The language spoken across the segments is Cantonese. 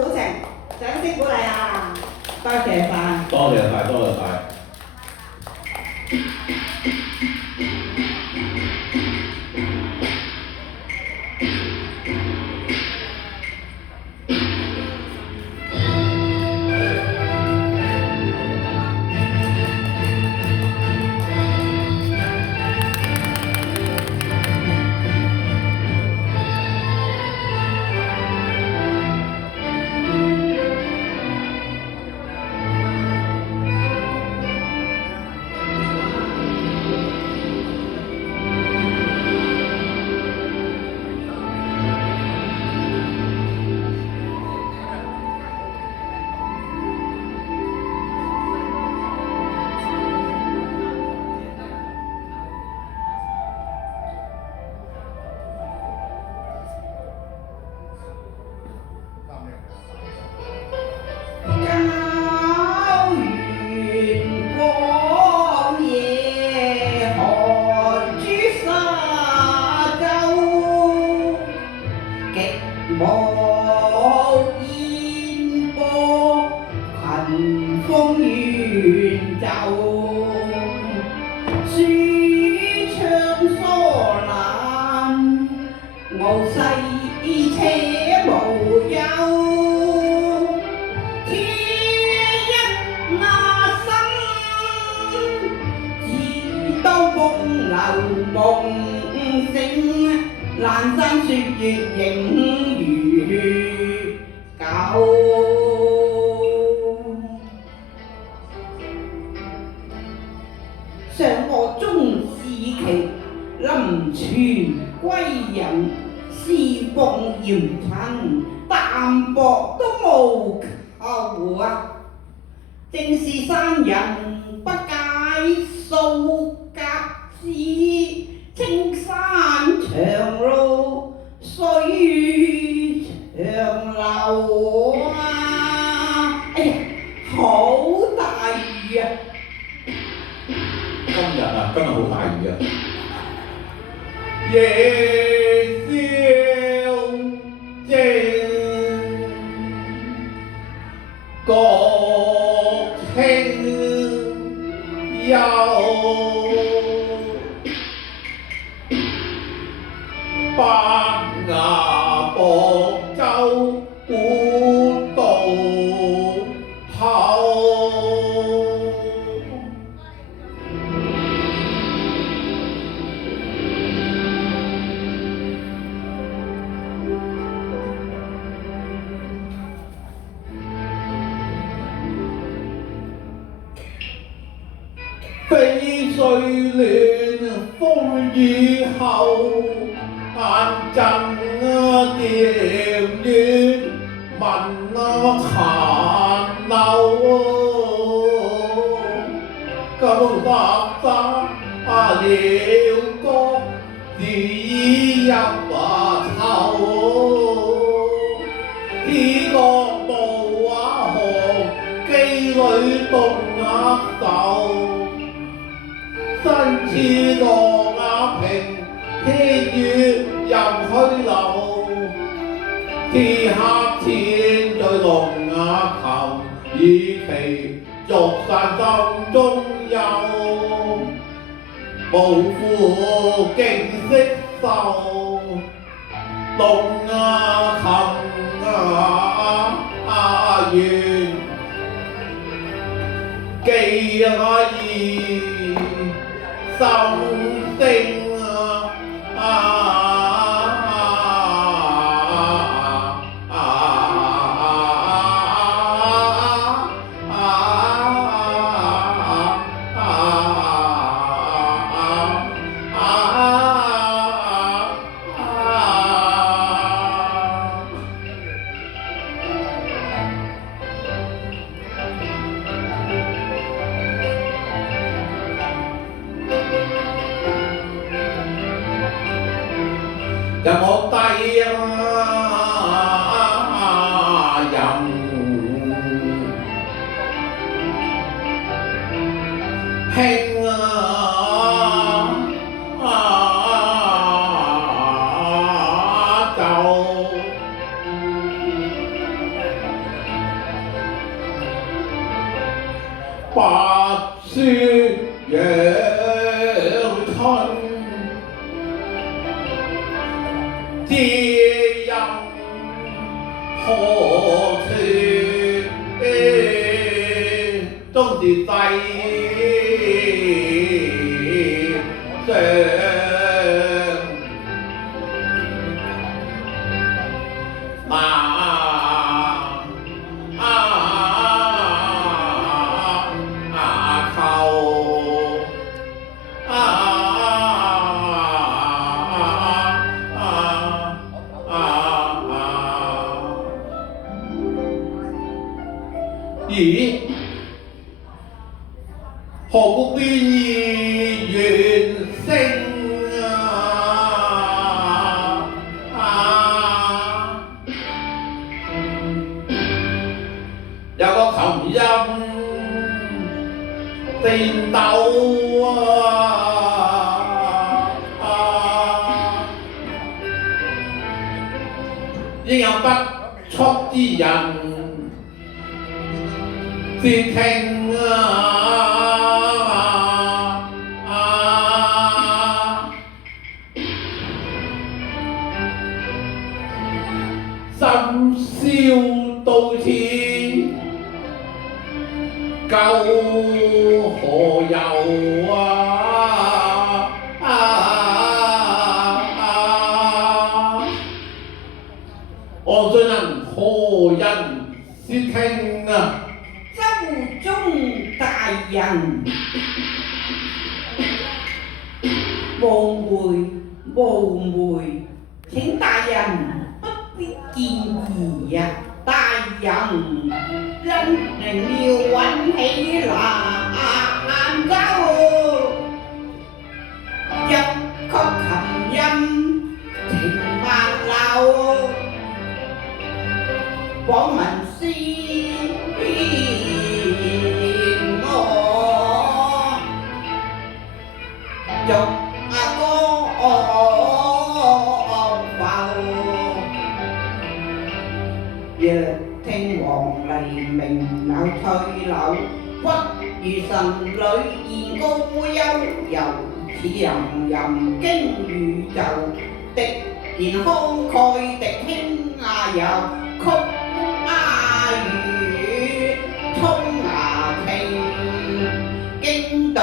過程，掌聲鼓勵啊！多謝晒，多謝晒，多謝晒。飛碎亂風雨後，眼震掂亂聞殘留，高搭沙了歌，只入頭，天國無話河，機裏動手。身似羅亞平，天雨任虛流。天黑千醉龍亞琴，以其逐散心中有。無負勁色受，龍亞琴緣，記意。心聲有我低人輕就雪阳春，斜阳何处？都是在上。咦？何故變異原聲有個琴音戰鬥應有不速之人。是聽深宵到此舊何由我雖能何人是聽周中大人，無會，請大人不必見疑呀！大人，真要揾起蘭州，一曲琴音情萬流，廣文詩。dục若聽黃鸝鳴柳翠柳，忽如神女現高悠悠，似吟吟經宇宙，敵然慷慨敵輕遊，曲語衝聽，驚動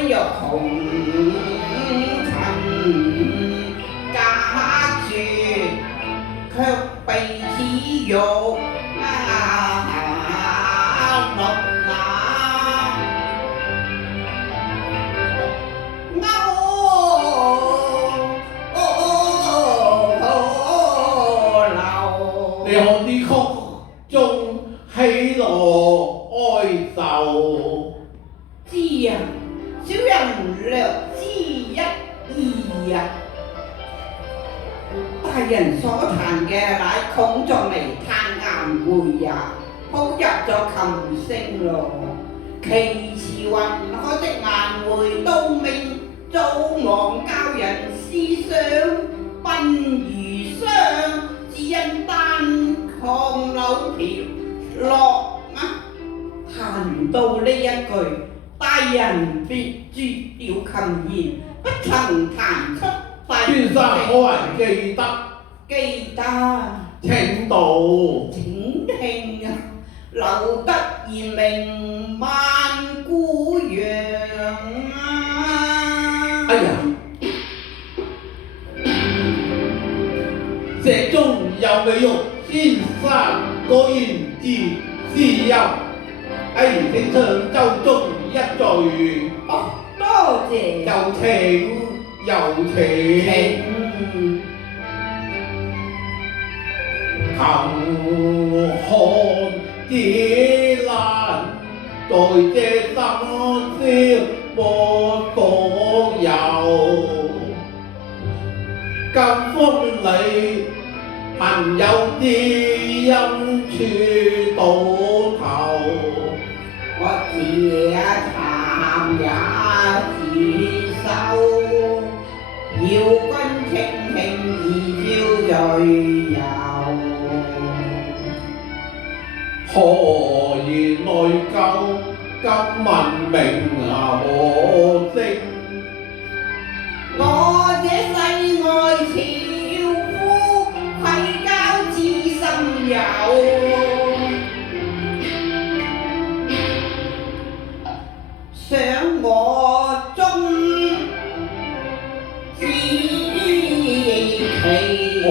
若紅塵隔絕，卻被此玉綠你看啲曲中喜樂哀愁，知啊！小人略知一二啊！大人所彈嘅乃孔雀眉嘆顏回也，好入咗琴聲咯。其詞雲開的顏回到命，早昂教人思想，鬢如霜，只因單抗柳條落彈到呢一句。大人別絕了琴言，不曾彈出先生可還記得？記得。請道。請聽啊！留得賢明萬古揚哎呀！石中有美玉，先生果然自是有。請唱周中一句。哦，多謝。有請。琴寒幾難，在這深宵不所有。今風裏朋友知音。處到頭。我自談也自修，要君清慶而朝聚遊。何言內疚？今文明和正。我這世外樵夫，愧交知心友。想我終知其我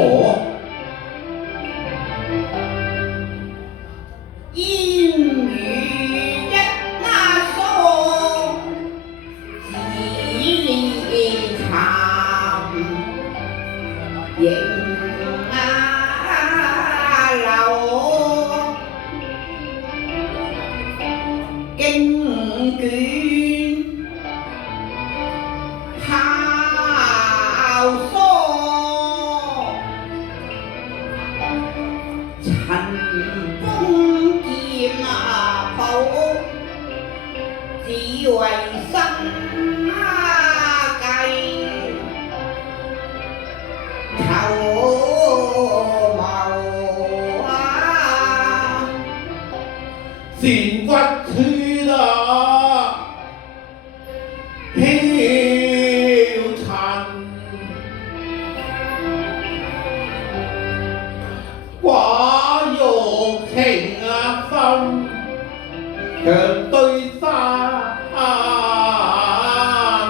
煙雨一拉疏，只談仍留經卷孝疏，塵封劍譜，只為生計籌謀啊！善骨處啦，囂塵。寡欲情深，強對沙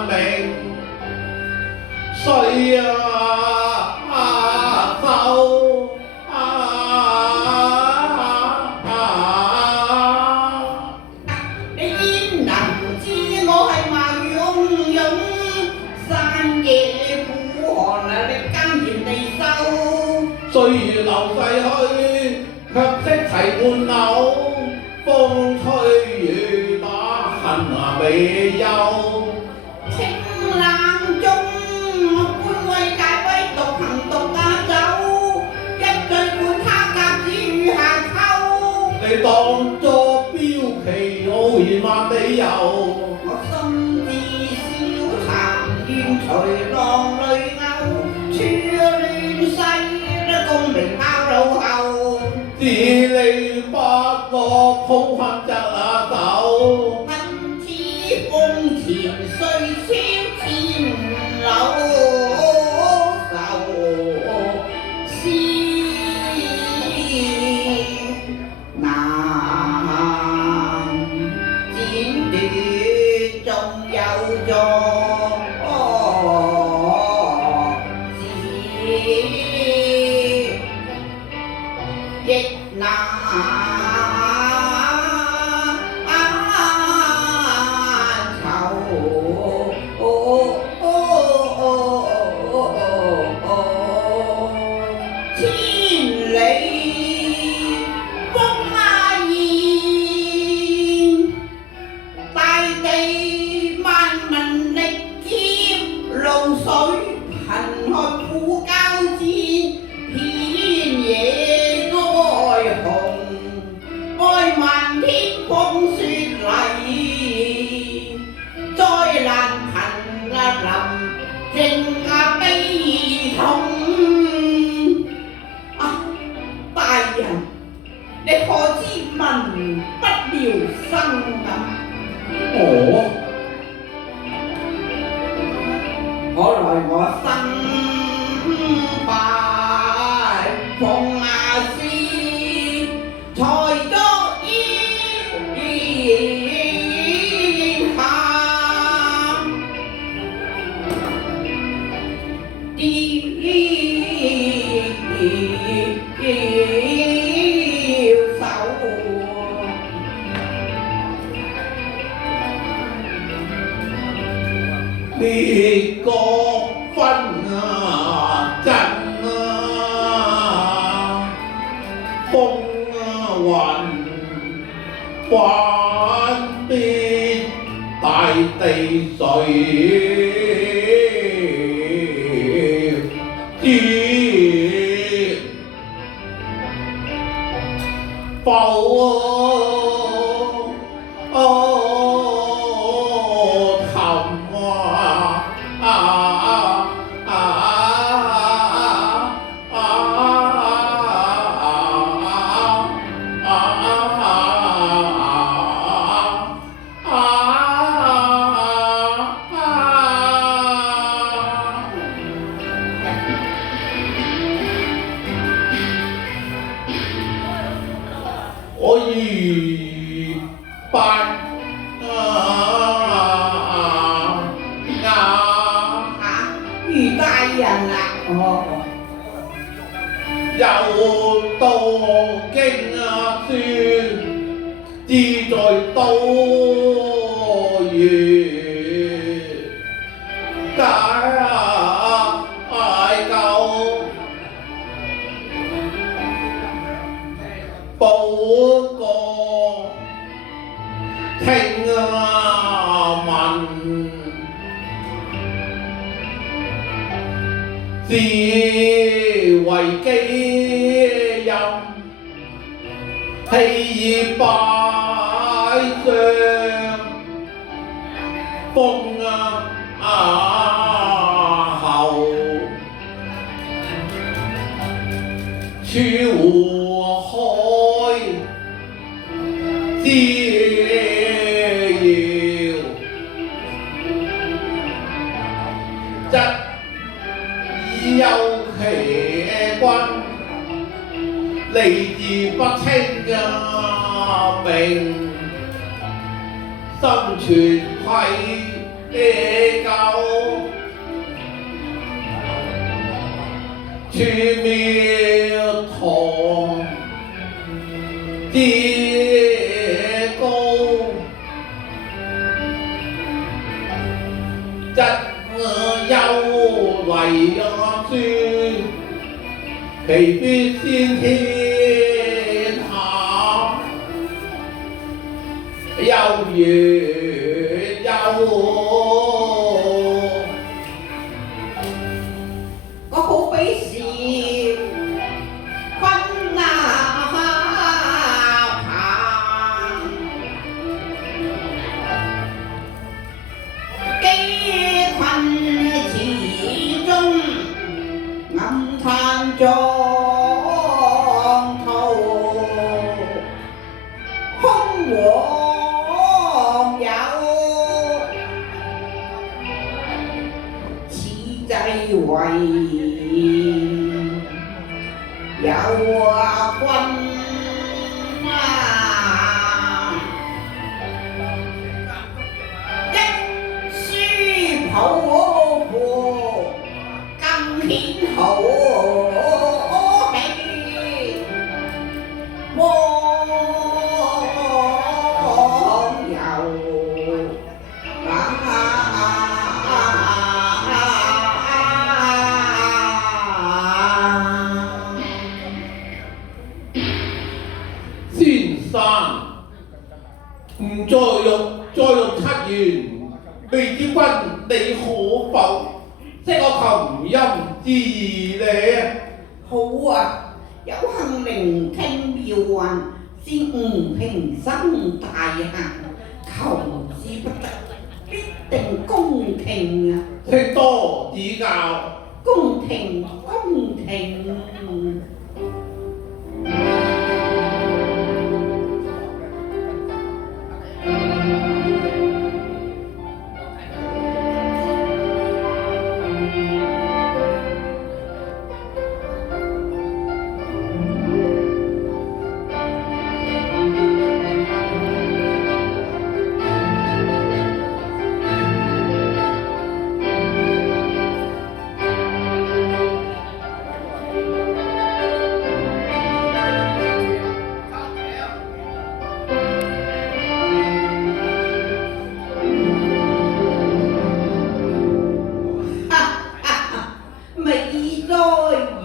明。誰手你焉能知我係貌如洶湧，山野苦寒啊，歷經炎地修。歲月流逝去，卻識齊換柳。風吹雨打，恨未休。清冷中，官威戒威，獨行獨走，一醉半他甲子與夏秋。你當作標旗，傲然萬里遊。我心志消殘，願隨浪淚勾，處亂世，功名拋腦後。自利不樂，抱恨疾手。恨似風前歲超千縷，愁思難剪斷，仲有助亦難千里風燕，大地萬民力竭，露水貧渴苦交戰，遍野哀鴻，哀漫天風雪嚟，災難頻臨，正悲痛。大人，你可知民不聊生啊？可來我身敗奉師，才作煙下烈國分震風雲幻變，大地誰知？余大人啊，哦，有道經啊說，志在刀刃，解救保國聽啊民，自為己任，棄以百上，風後處湖海之遙，則以有其君，理智不清明，心存愧疚，處妙堂之高，則憂為書，其必先天下，憂月憂。我好比是困難旁，飢困之中，暗嘆中途，空往有，此際為有君啊！一書抱負更顯好氣，網遊先生，唔再欲七元，未知君你可否識我琴音之意呢？好啊！有幸聆聽妙韻，是吾平生大幸，求之不得，必定公聽啊！請多指教。公聽，公聽。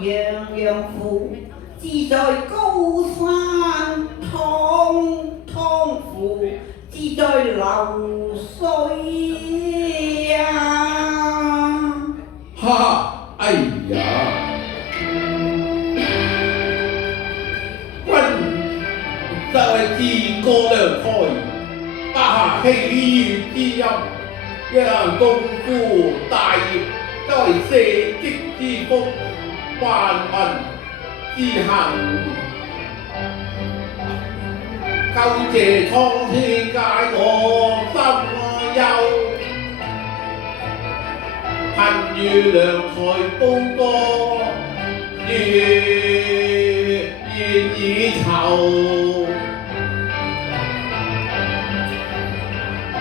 樣樣苦，志在高山湯庫，志在流水啊！哈哈，哎呀，君就係自過涼台，不下喜悅之音，一行功夫大業，都係社稷之福。萬民之幸，救謝蒼天解我心憂，恨與良才報國，願以酬，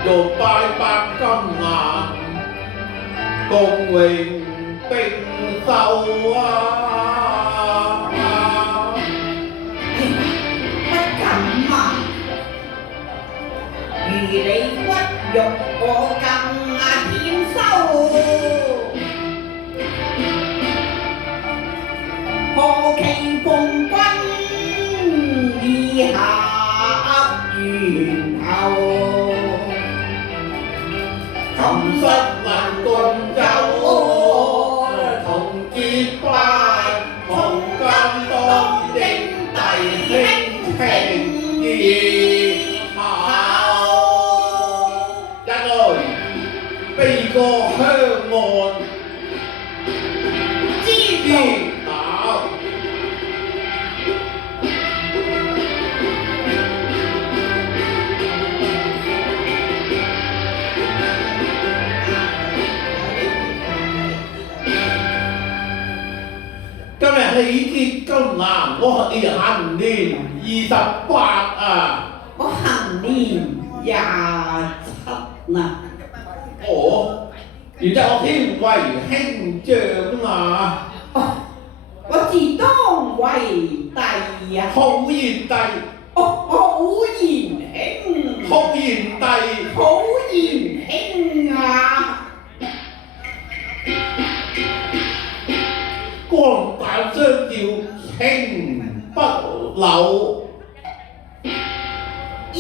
欲拜白金顏，共榮。並受啊！不敢啊！如你屈辱，我更添羞。何其奉君以下源頭，琴瑟能共奏，同結拜，同甘當應弟兄情義厚。一來悲歌香岸知道。今日喜結金南，我哋行年28啊！我行年27啦。哦，然之後我添為兄長啊！哦，我自當為帝啊！好賢弟，哦，好賢兄，好賢弟，好賢兄啊！光膽相照，情不朽。義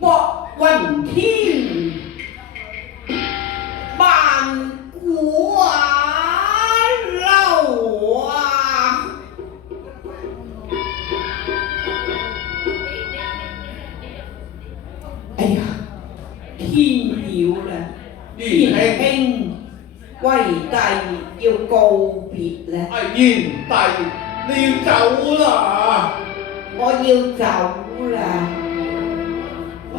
薄雲天，萬古流啊！哎呀，天曉啦，賢兄為帝要告別啦，賢弟，你要走啦！我要走啦。啊！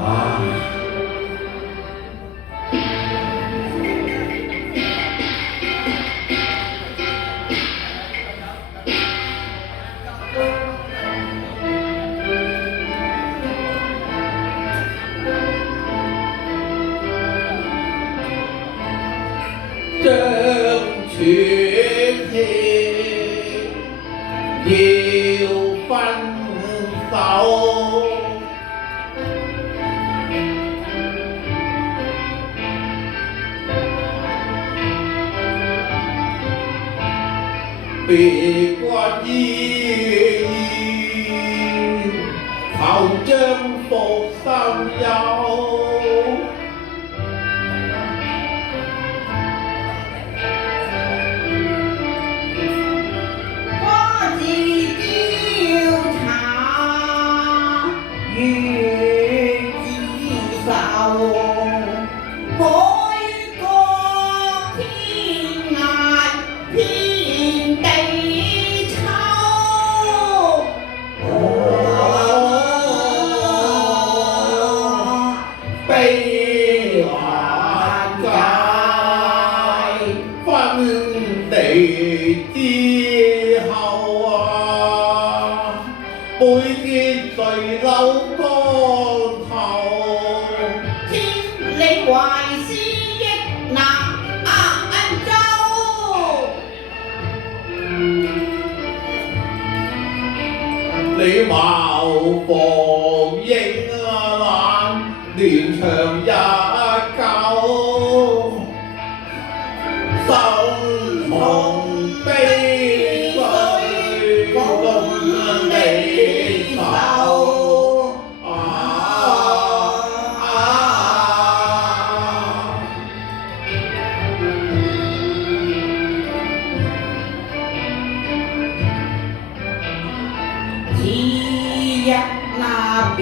將處氣要分手。別關依依，後將復心憂。花自調查，月自受。海角天涯，遍地秋。悲還解，分離之後啊，每見誰流光頭？千里懷思憶南州。你貌逢英蘭，年長日久，心痛悲緒共你受。此日那別，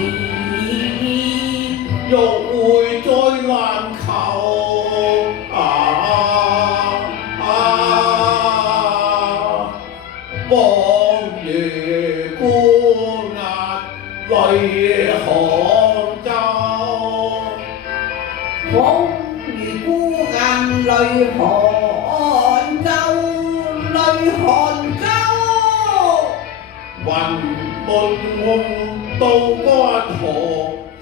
欲會再難求望月孤雁淚杭州，望如孤雁淚杭州，淚杭州。雲滿空到關河，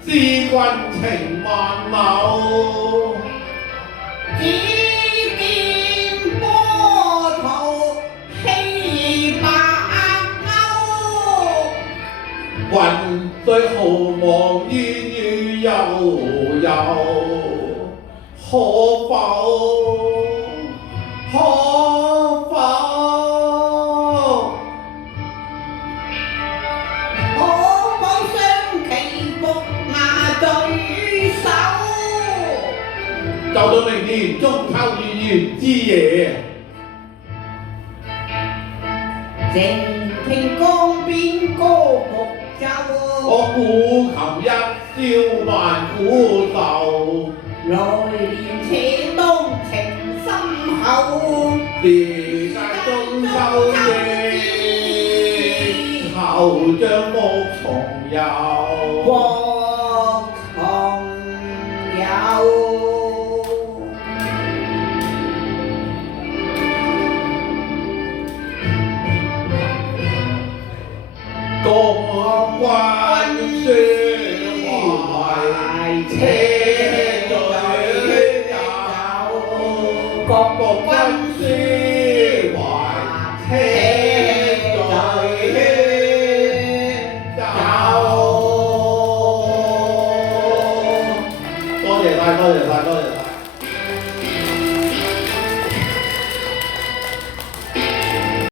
思君情萬縷。只見波雲雖浩茫煙雨悠悠，可否可否可否雙旗伏牙對手？就到明年中秋月圓之夜，靜聽江邊歌木舟，我古琴一宵萬古愁。來年且當情深厚。時間中秋夜，後將木重遊。國重遊。共君書懷，車裏有。共君書懷，車裏有。多謝晒，多謝。